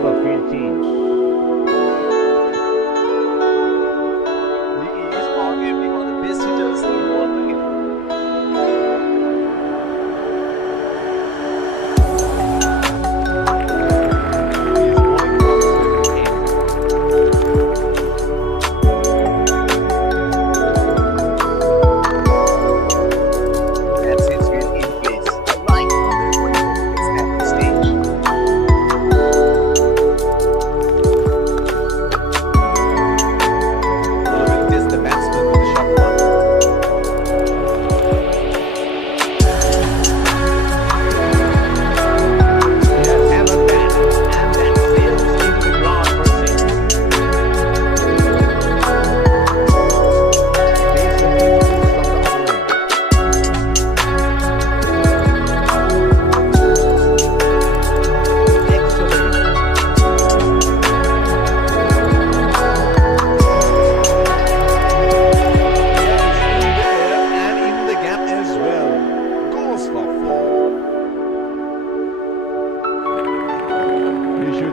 another field change. He is arguably one of the best hitters in the world cricket.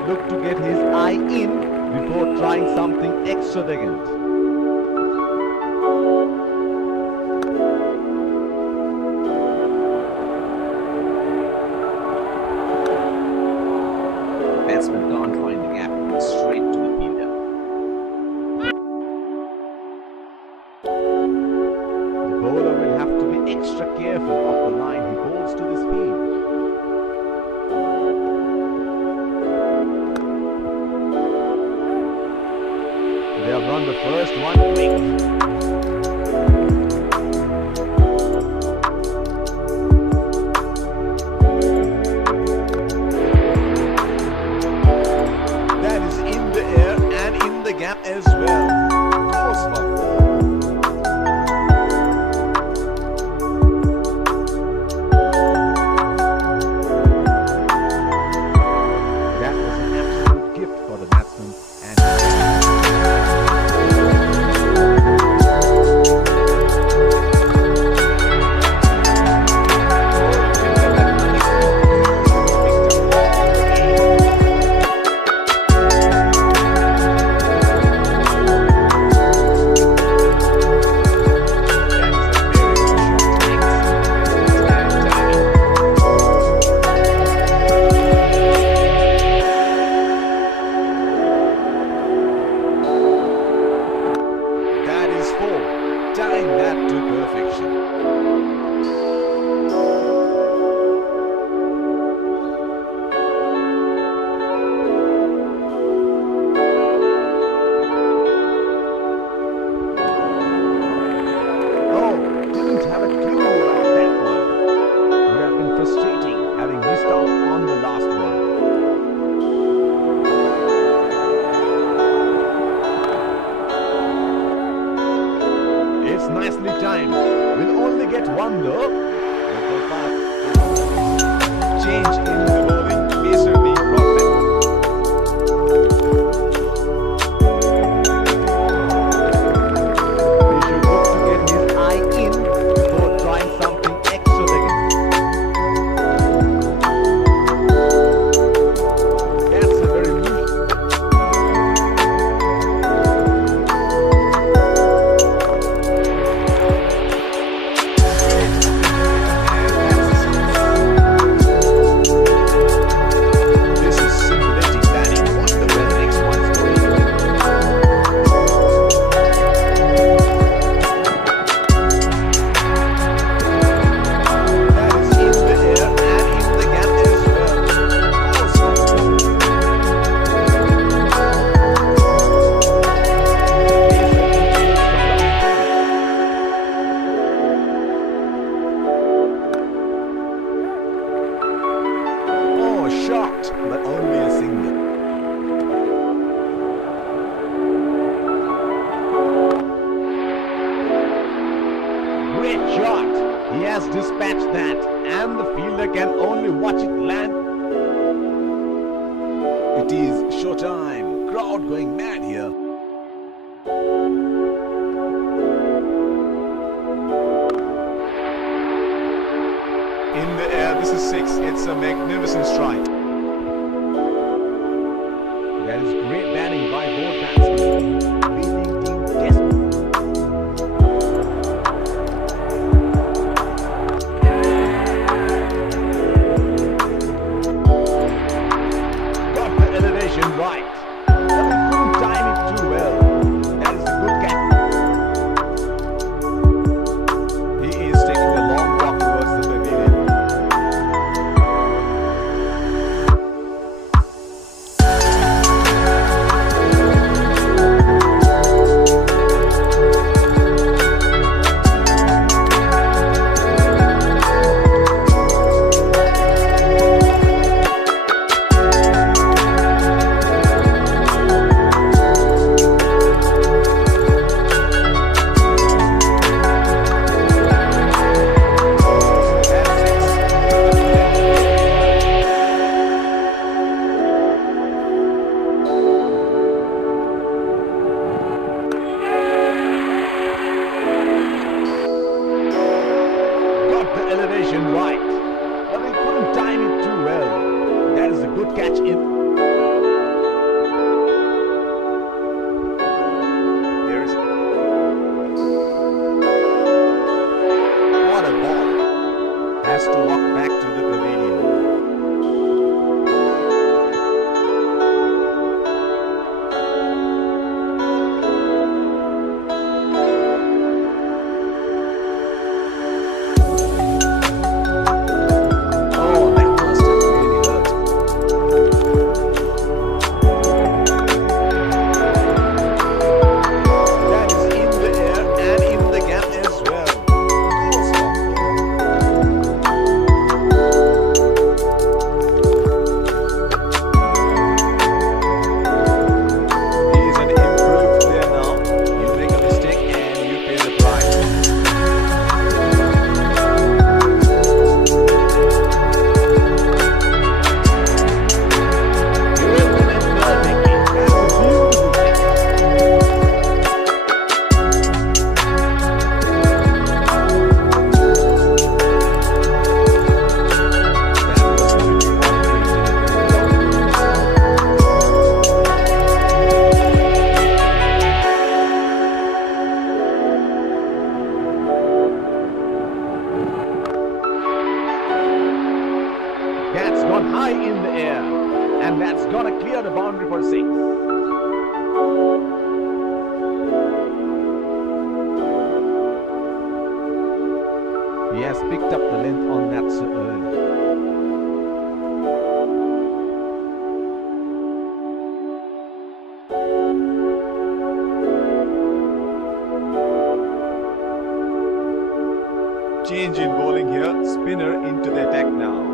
Look to get his eye in before trying something extravagant. Batsman can't find the gap and goes straight to the fielder. The bowler will have to be extra careful of the line he bowls to this field. They have run the first one quick. That is in the air and in the gap as well. Goes for 4. That was an absolute gift for the batsman, and tying that to perfection. Oh, didn't have a clue about that one. Would have been frustrating having missed out on the last one. It's nicely timed. We'll only get one though. Change in the bowling. Pacer being brought back. We should look to get his eye in before trying something extravagant. That's a very loose. Shot, but only a single. Great shot. He has dispatched that, and the fielder can only watch it land. It is showtime. Crowd going mad here. In the air, this is 6. It's a magnificent strike. That is great batting by both batsmen. Fielding team desperate. Got the elevation right. But he couldn't time it too well. That is a good catch. He is taking a long walk towards the pavilion. Elevation right, but he couldn't time it too well. That is a good catch in. There is what a ball. Has to walk back to the pavilion. That's gone high in the air, and that's gonna clear the boundary for 6. He has picked up the length on that so early. Change in bowling here, spinner into the attack now.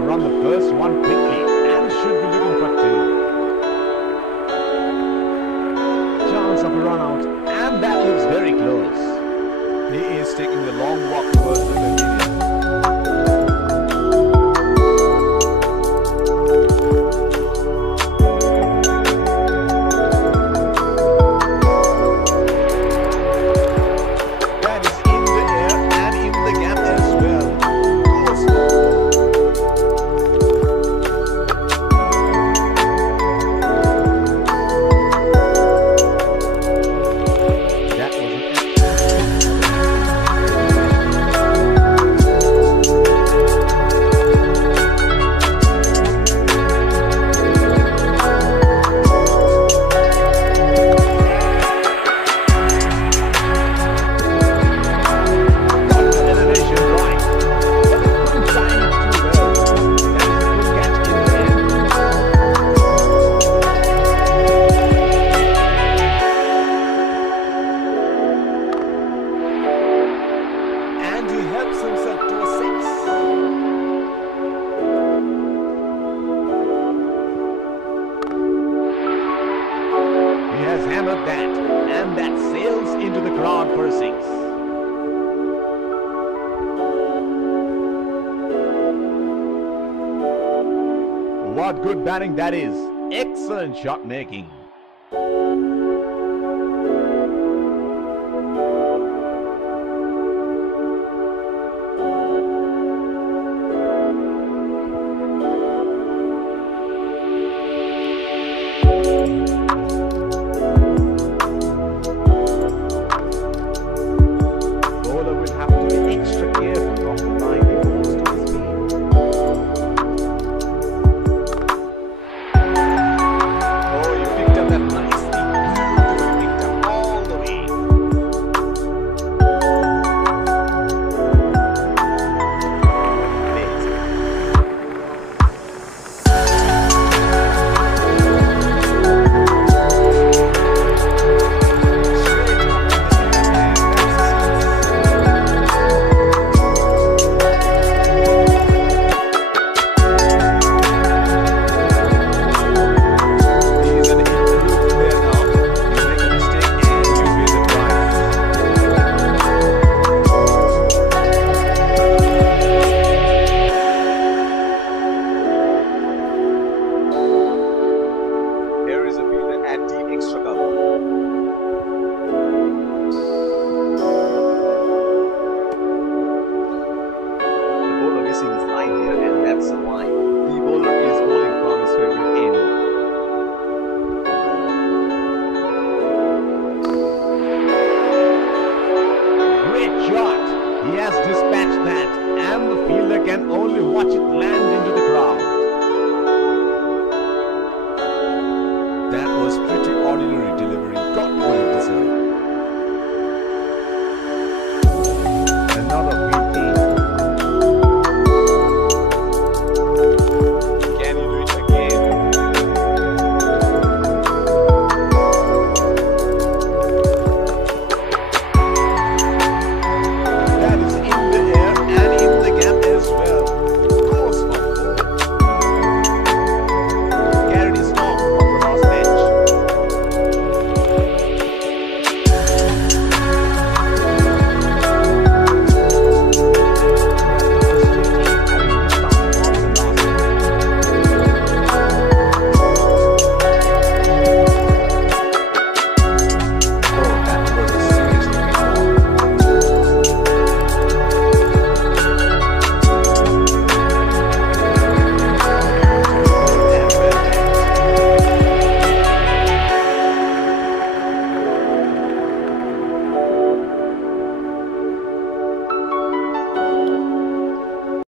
Run the first one quickly and should be looking for 2. Chance of a run out, and that looks very close. He is taking a long walk towards the pavilion. heard that, and that sails into the crowd for a six. What good batting that is! Excellent shot making. Bowler will have to be extra careful of the line he bowls to the speed. Oh, you picked up that nicely. Beautiful picked up all the way. He has dispatched that, and the fielder can only watch it land